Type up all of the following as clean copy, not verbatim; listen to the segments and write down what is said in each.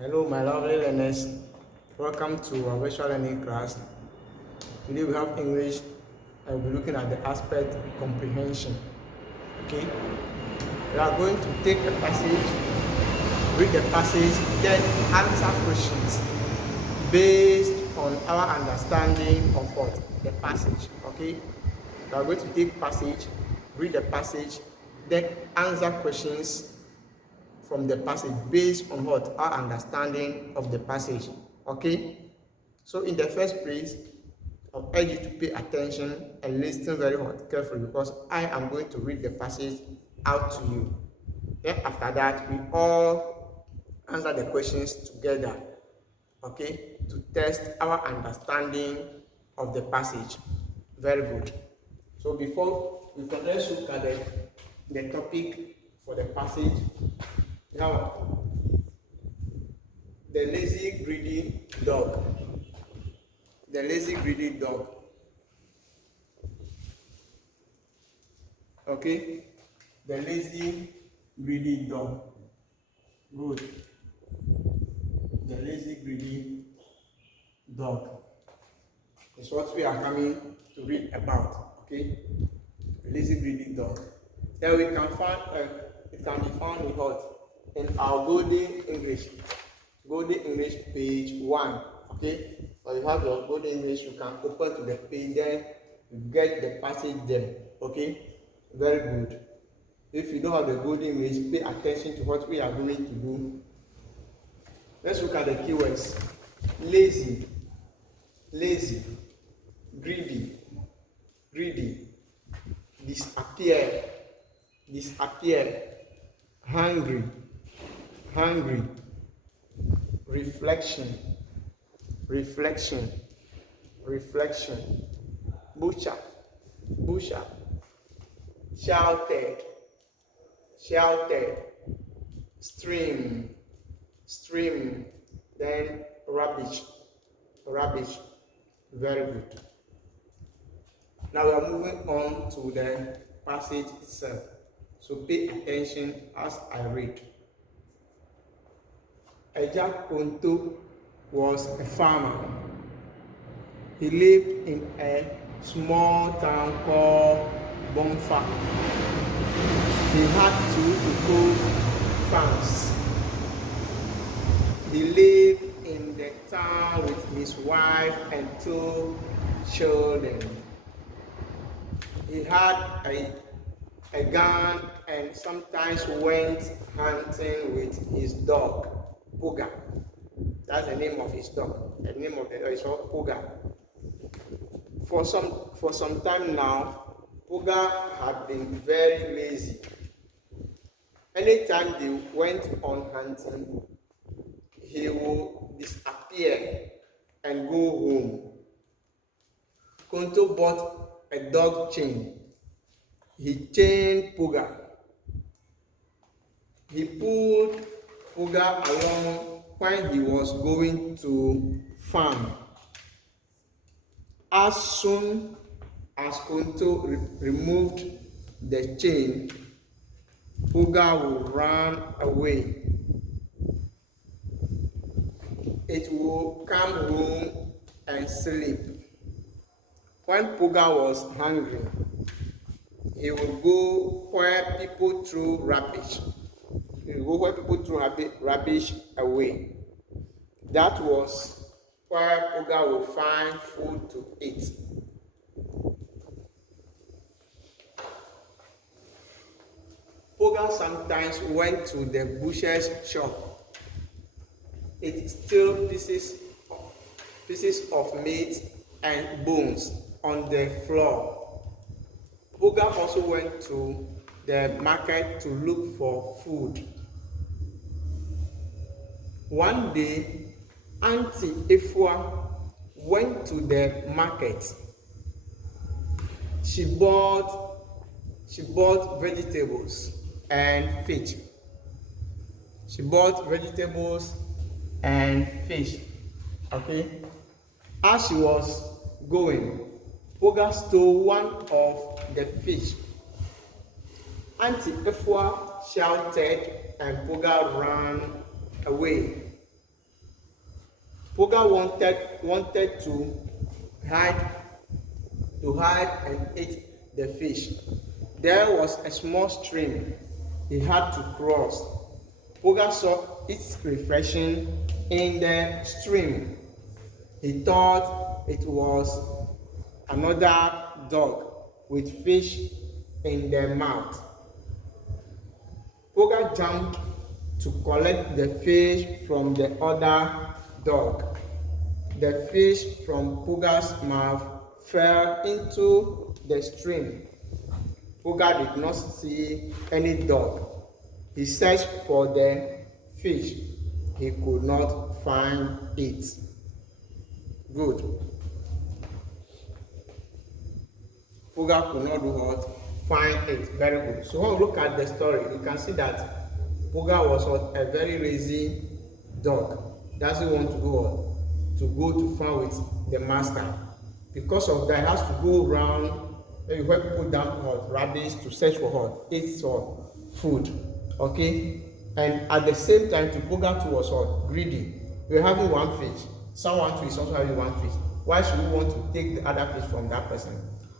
Hello, my lovely learners. Welcome to our virtual learning class. Today we have English. I will be looking at the aspect comprehension. Okay, we are going to take a passage, read the passage, then answer questions based on our understanding of what the passage. Okay, we are going to take passage, read the passage, then answer questions from the passage based on what our understanding of the passage. Okay, so in the first place, I'll urge you to pay attention and listen very carefully, because I am going to read the passage out to you. Then after that, we all answer the questions together, okay, to test our understanding of the passage. Very good. So before we can, let's look at the topic for the passage. Now, the lazy greedy dog. The lazy greedy dog. Okay, the lazy greedy dog. Good. The lazy greedy dog is what we are coming to read about. Okay, the lazy greedy dog. Then we can find it can be found in what, in our Golden English page 1. Okay, so you have your Golden English, you can open to the page, then you get the passage there. Okay, very good. If you don't have the Golden English, pay attention to what we are going to do. Let's look at the keywords. Lazy, lazy, greedy, greedy, disappear, disappear, hungry, hungry, reflection, reflection, reflection, butcher, butcher, shouted, shouted, stream, stream, then rubbish, rubbish. Very good. Now we are moving on to the passage itself. So pay attention as I read. Eja Konto was a farmer. He lived in a small town called Bonfa. He had 2 equal farms. He lived in the town with his wife and 2 children. He had a gun and sometimes went hunting with his dog, Puga. That's the name of his dog. The name of the dog is called Puga. For some time now, Puga had been very lazy. Anytime they went on hunting, he will disappear and go home. Konto bought a dog chain. He chained Puga. He pulled Puga along when he was going to farm. As soon as Konto removed the chain, Puga will run away. It will come home and sleep. When Puga was hungry, he will go where people throw rubbish. He will go where people throw rubbish away. That was where Puga will find food to eat. Puga sometimes went to the butcher's shop. It still pieces of meat and bones on the floor. Puga also went to the market to look for food. One day, Auntie Efua went to the market. She bought vegetables and fish. She bought vegetables and fish. Okay. As she was going, Puga stole one of the fish. Auntie Efua shouted and Puga ran away. Poga wanted hide and eat the fish. There was a small stream he had to cross. Poga saw its reflection in the stream. He thought it was another dog with fish in their mouth. Poga jumped to collect the fish from the other dog. The fish from Poga's mouth fell into the stream. Poga did not see any dog. He searched for the fish. He could not find it. Good. Poga could not do what? Find it. Very good. So when we look at the story, you can see that Poga was a very lazy dog. Doesn't want to do what? To go to farm with the master. Because of that, he has to go around maybe where people dump hot rubbish to search for hot, eat food. Okay? And at the same time, Poga too was what? Greedy. We're having one fish. Someone too is also having one fish. Why should we want to take the other fish from that person?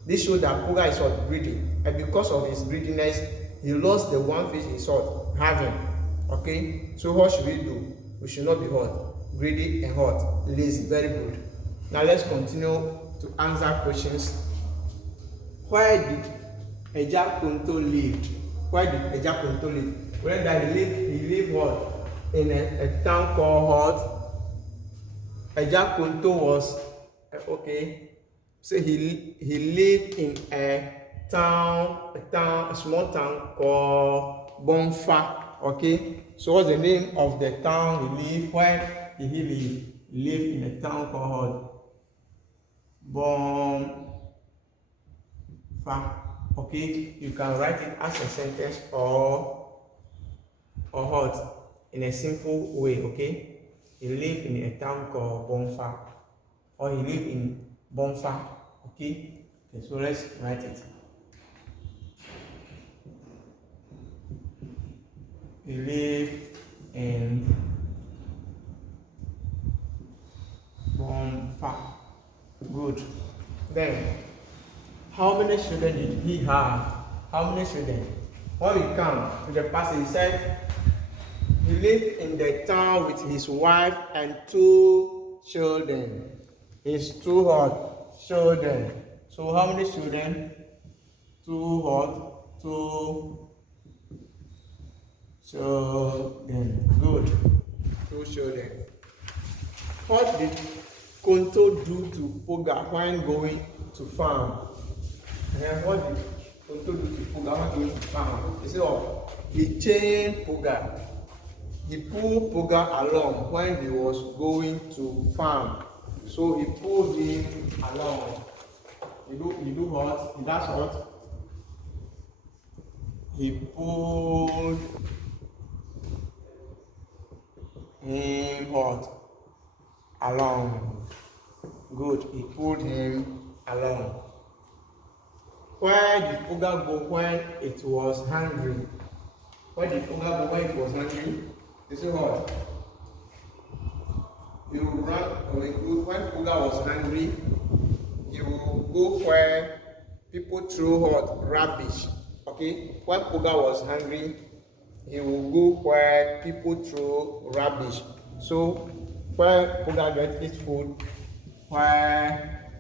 This shows that Poga is what? Greedy. And because of his greediness, he lost the one fish he sought having. Okay? So what should we do? We should not be hot, greedy and hot, lazy. Very good. Now let's continue to answer questions. Where did Eja Kunto live? Where did Eja Kunto live? Where did he live what? In a town called Hot. Eja Kunto was okay. So he lived in a small town called Bonfa. Okay. So what's the name of the town he lived? Where did he live? He lived in a town called Bonfa. Okay, you can write it as a sentence or hot in a simple way. Okay, he lived in a town called Bonfa, or he lived in Bonfa. Okay, so let's write it. He lived in Bonfa. Good. Then, how many children did he have? How many children? When we come to the passage, he said he lived in the town with his wife and 2 children. His 2 children. So how many children? 2 children. Good. 2 children. What did Kunto do to Poga when going to farm? And what did Kunto do to Poga when going to farm? He said, he chained Poga. He pulled Poga along when he was going to farm. So he pulled him along. He do what? He does what? He pulled him what? Along. Good. He pulled him along. Where did Poga go when it was hungry? Where did Poga go when it was hungry? You see what? He will run when Poga was hungry. He will go where people throw hot rubbish. Okay? When Poga was hungry, he will go where people throw rubbish. So where Poga gets his food, where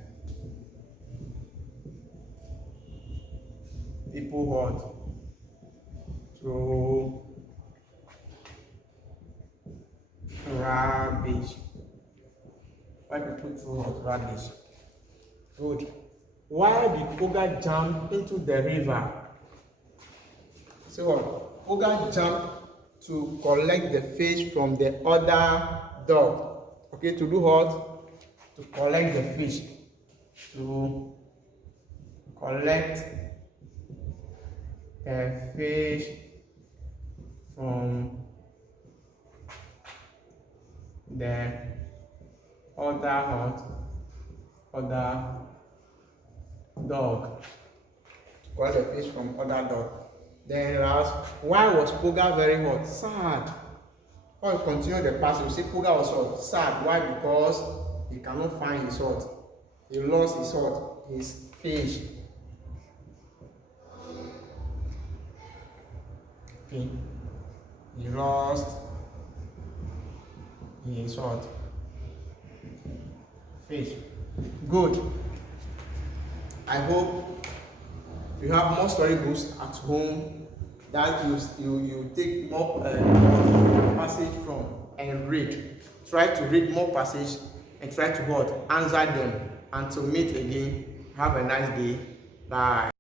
people what? Throw rubbish. Why people throw hot rubbish? Good. Why did Poga jump into the river? So what? Poga jumped to collect the fish from the other dog. Okay, to do what? To collect the fish. To collect the fish from the other dog. Collect the fish from other dog. Then last, why was Poga very sad? When we continue the passage, we say Puga was what? Sad. Why? Because he cannot find his what? He lost his what? His fish. Okay. He lost his what? Fish. Good. I hope you have more storybooks at home that you take more passage from and read. Try to read more passage and try to what? Answer them. Until meet again. Have a nice day. Bye.